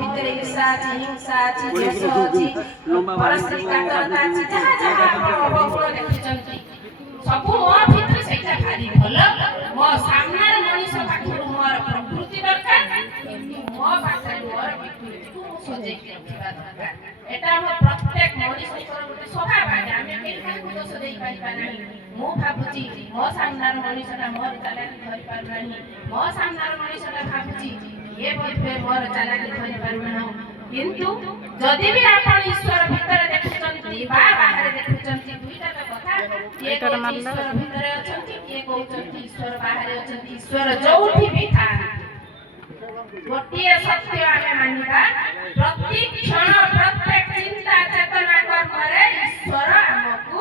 ଭିତରେ ଈର୍ଷା ଅଛି, ହିଂସା ଅଛି, ଦ୍ୱେଷ ଅଛି, ପରସ୍ପର କାତରତା ଅଛି, ଯାହା ଯାହା ଆପଣ ଅବଗୁଣ ଦେଖୁଛନ୍ତି ସବୁ ମୋ ଭିତରେ ସେଇଟା ଭାରି ଭଲ। ମୋ ସାମ୍ନାର ମଣିଷ ପାଖରୁ ମୋର ପ୍ରକୃତି ଦରକାର, କିନ୍ତୁ ମୋ ପାଖରେ ମୋର ବିକୃତିକୁ ମୁଁ ସଜେଇକି ରଖିବା ଦରକାର। ଏଟା ଆମ ପ୍ରତ୍ୟେକ ମଣିଷଙ୍କର ଗୋଟେ ସ୍ୱଭାବ। ଆମେ କେହି କାହାକୁ ଦୋଷ ଦେଇପାରିବା ନାହିଁ। ମୁଁ ଭାବୁଛି ମୋ ସାମ୍ନାର ମଣିଷଟା ମୋର ଚାଲାକି ଧରି ପାରୁନାହିଁ, ମୋ ସାମ୍ନାର ମଣିଷଟା ଭାବୁଛି ଇଏ ବୋଧହୁଏ ମୋର ଚାଲାକି ଧରି ପାରୁନାହିଁ। କିନ୍ତୁ ଯଦି ବି ଆପଣ ଈଶ୍ୱର ଭିତରେ ଦେଖୁଛନ୍ତି ବା ବାହାରେ ଦେଖୁଛନ୍ତି, ଦୁଇଟା ତ କଥା। କିଏ କହୁଛି ଈଶ୍ୱର ଭିତରେ ଅଛନ୍ତି, କିଏ କହୁଛନ୍ତି ଈଶ୍ୱର ବାହାରେ ଅଛନ୍ତି। ଈଶ୍ୱର ଯୋଉଠି ବି ଥାଆନ୍ତି, ଗୋଟିଏ ସତ୍ୟ ଆମେ ମାନିବା, ପ୍ରତି କ୍ଷଣ ପ୍ରତ୍ୟେକ ଚିନ୍ତା ଚେତନା କର୍ମରେ ଈଶ୍ୱର ଆମକୁ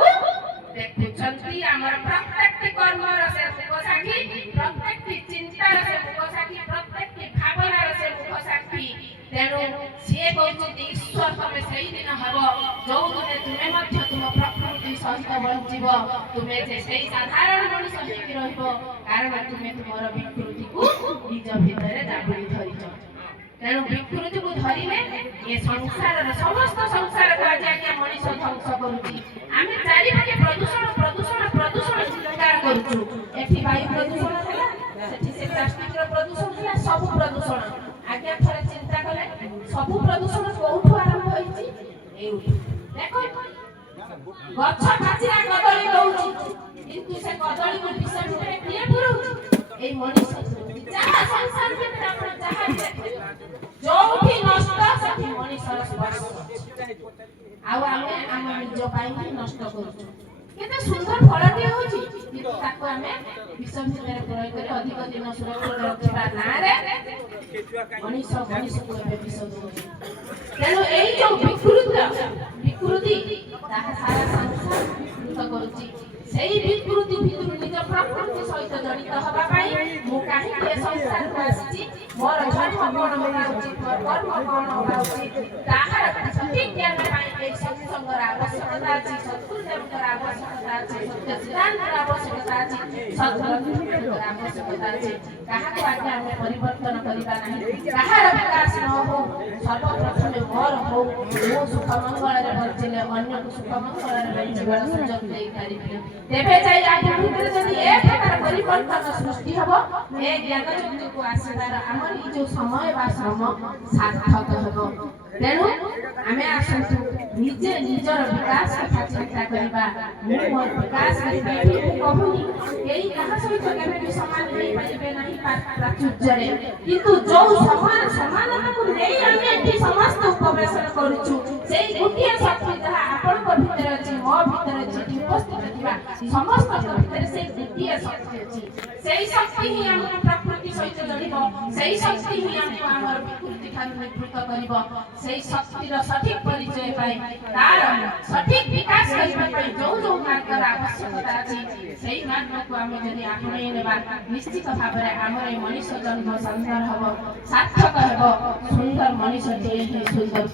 ଦେଖୁଛନ୍ତି। ଆମର ପ୍ରତ୍ୟେକଟି କର୍ମର ସେ ମୁଖ ସାକ୍ଷୀ, ପ୍ରତ୍ୟେକଟି ଚିନ୍ତାର ସେ ମୁଖ ସାକ୍ଷୀ, ପ୍ରତ୍ୟେକଟି ଭାବନାର ସେ ମୁଖ ସାକ୍ଷୀ। ତେଣୁ ସିଏ କହୁଛନ୍ତି ଈଶ୍ୱର ତମେ ସେଇଦିନ ହେବ ଯୋଉଦିନ ତୁମେ ମଧ୍ୟ ତୁମ ପ୍ରକୃତି ସହିତ ବଞ୍ଚିବ, ତୁମେ ଯେ ସେଇ ସାଧାରଣ ମଣିଷ ହେଇକି ରହିବ, କାରଣ ତୁମେ ତୁମର ବିକୃତିକୁ ନିଜ ଭିତରେ ଜାବୁଡ଼ି ଧରିଛ। ତେଣୁ ବିକୃତିକୁ ଧରିଲେ ଏ ସଂସାରର ସମସ୍ତ ସଂସାରକୁ ଆଜି ଆଜ୍ଞା ମଣିଷ ଧ୍ୱଂସ କରୁଛି। ଆମେ ଚାରିପାଖେ ପ୍ରଦୂଷଣ ପ୍ରଦୂଷଣ ପ୍ରଦୂଷଣ ଚିତ୍କାର କରୁଛୁ। ଏଠି ବାୟୁ ପ୍ରଦୂଷଣ ହେଲା, ସେଠି ସେ ପ୍ଲାଷ୍ଟିକର ପ୍ରଦୂଷଣ ହେଲା, ସବୁ ପ୍ରଦୂଷଣ। ଆଜ୍ଞା ଥରେ ଚିନ୍ତା କଲେ ସବୁ ପ୍ରଦୂଷଣ କୋଉଠୁ ଆରମ୍ଭ ହେଇଛି? ଏଇଠୁ। ଦେଖ ଗଛ ପାଚିଲା କଦଳୀ ଦଉଛି, କିନ୍ତୁ ସେ କଦଳୀକୁ ବିଷ ଭିତରେ କିଏ ପୁରଉଛି? ଏଇ ମଣିଷ। ଯାହା ସଂସାର ଭିତରେ ଆପଣ ଯାହା ଦେଖିବେ ଯୋଉଠି ନଷ୍ଟ ସେଠି ମଣିଷର ସ୍ପର୍ଶ। ଆଉ ଆମେ ଆମ ନିଜ ପାଇଁ ହିଁ ନଷ୍ଟ କରୁଛୁ। କେତେ ସୁନ୍ଦର ଫଳଟିଏ ହଉଛି, କିନ୍ତୁ ତାକୁ ଆମେ ବିଷ ଭିତରେ ପ୍ରୟୋଗ କରି ଅଧିକ ଦିନ ସୁରକ୍ଷିତ ରଖିବା ନାଁରେ ମଣିଷ ମଣିଷକୁ ଏବେ ବିଷ ଦଉଛି। ତେଣୁ ଏଇ ଯୋଉ ବିକୃତି ତାହା ସାରା ସଂସାର ବିକୃତ କରୁଛି। ସେଇ ବିକୃତି ଭିତରୁ ନିଜ ପ୍ରକୃତି ସହିତ ଜଡ଼ିତ ହେବା ପାଇଁ ମୁଁ କାହିଁକି ଏ ସଂସାରକୁ ଆସିଛି, ମୋର ଧର୍ମ କ'ଣ ହେବା ଉଚିତ, ମୋର କର୍ମ କ'ଣ ହେବା ଉଚିତ, ତାହାର ସଠିକ୍ ଜ୍ଞାନ ପାଇଁ ଏଇ ସତ୍ସଙ୍ଗର ଆବଶ୍ୟକତା ଅଛି, ସତ୍ଗୁରୁଦେବଙ୍କର ଆବଶ୍ୟକତା ଅଛି, ସତ୍ୟ ସିଦ୍ଧାନ୍ତର ଆବଶ୍ୟକତା ଅଛି, ସଦ୍ଗ୍ରନ୍ଥର ଆବଶ୍ୟକତା ଅଛି। କାହାକୁ ଆଜ୍ଞା ଆମେ ପରିବର୍ତ୍ତନ କରିବା ନାହିଁ, କାହାର ବିକାଶ ନ ହଉ, ସର୍ବପ୍ରଥମେ ମୋର ହଉ। ମୁଁ ସୁଖ ମଙ୍ଗଳରେ ବଞ୍ଚିଲେ ଅନ୍ୟକୁ ସୁଖ ମଙ୍ଗଳରେ ବଞ୍ଚିବାର ସୁଯୋଗ ଦେଇପାରିବି। ତେବେ ଯାଇ ଆମ ଭିତରେ ଯଦି ଏ ପ୍ରକାର ପରିବର୍ତ୍ତନ ସୃଷ୍ଟି ହେବ, ଏ ଜ୍ଞାନ ଯୁଗକୁ ଆସିବାର ଆମର ଏଇ ଯୋଉ ସମୟ ବା ଶ୍ରମ ସାର୍ଥକ ହେବ। ତେଣୁ ଆମେ ଆସନ୍ତୁ ନିଜେ ନିଜର ବିକାଶ କଥା ଚିନ୍ତା କରିବା। ମୁଁ ମୋର ବିକାଶ କରିବା, ମୁଁ କହୁନି କେହି କାହା ସହିତ କେବେ ବି ସମାନ ହେଇପାରିବେ ନାହିଁ ପ୍ରାଚୁର୍ଯ୍ୟରେ, କିନ୍ତୁ ଯୋଉ ସମାନତାକୁ ନେଇ ଆମେ ଏଠି ସମସ୍ତେ ଉପବେଶନ କରୁଛୁ, ସେଇ ଗୋଟିଏ ଶକ୍ତି ଯାହା ଆପଣଙ୍କ ଭିତରେ ଅଛି, ମୋ ଭିତରେ ଅଛି, ଏଠି ଉପସ୍ଥିତ ଥିବା ସମସ୍ତଙ୍କ ଭିତରେ ସେଇ ଗୋଟିଏ ଶକ୍ତି ଅଛି। ସେଇ ଶକ୍ତି ହିଁ ଆମକୁ ପ୍ରକୃତି ସହିତ ଯୋଡ଼ିବ, ସେଇ ଶକ୍ତି ହିଁ ଆମକୁ ଆମର ବିକୃତି ଠାରୁ ନିବୃତ୍ତ କରିବ। ସେଇ ଶକ୍ତିର ସଠିକ ପରିଚୟ ପାଇଁ, ତାର ସଠିକ ବିକାଶ କରିବା ପାଇଁ ଯୋଉ ଯୋଉ ମାର୍ଗର ଆବଶ୍ୟକତା ଅଛି, ସେଇ ମାର୍ଗକୁ ଆମେ ଯଦି ଆପଣେଇ ନେବା, ନିଶ୍ଚିତ ଭାବରେ ଆମର এই ମଣିଷ ଜନ୍ମ ସୁନ୍ଦର ହେବ, ସାର୍ଥକ ହେବ। ସୁନ୍ଦର ମଣିଷଟିଏ ହିଁ ସୁନ୍ଦର